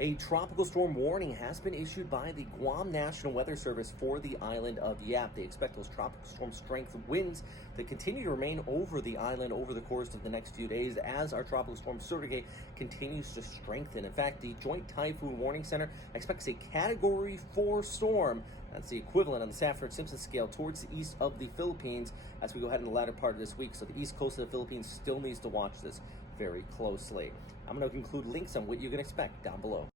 A tropical storm warning has been issued by the Guam National Weather Service for the island of Yap. They expect those tropical storm strength winds to continue to remain over the island over the course of the next few days as our tropical storm Surigae continues to strengthen. In fact, the Joint Typhoon Warning Center expects a Category 4 storm. That's the equivalent on the Safford-Simpson scale towards the east of the Philippines as we go ahead in the latter part of this week. So the east coast of the Philippines still needs to watch this very closely. I'm going to include links on what you can expect down below.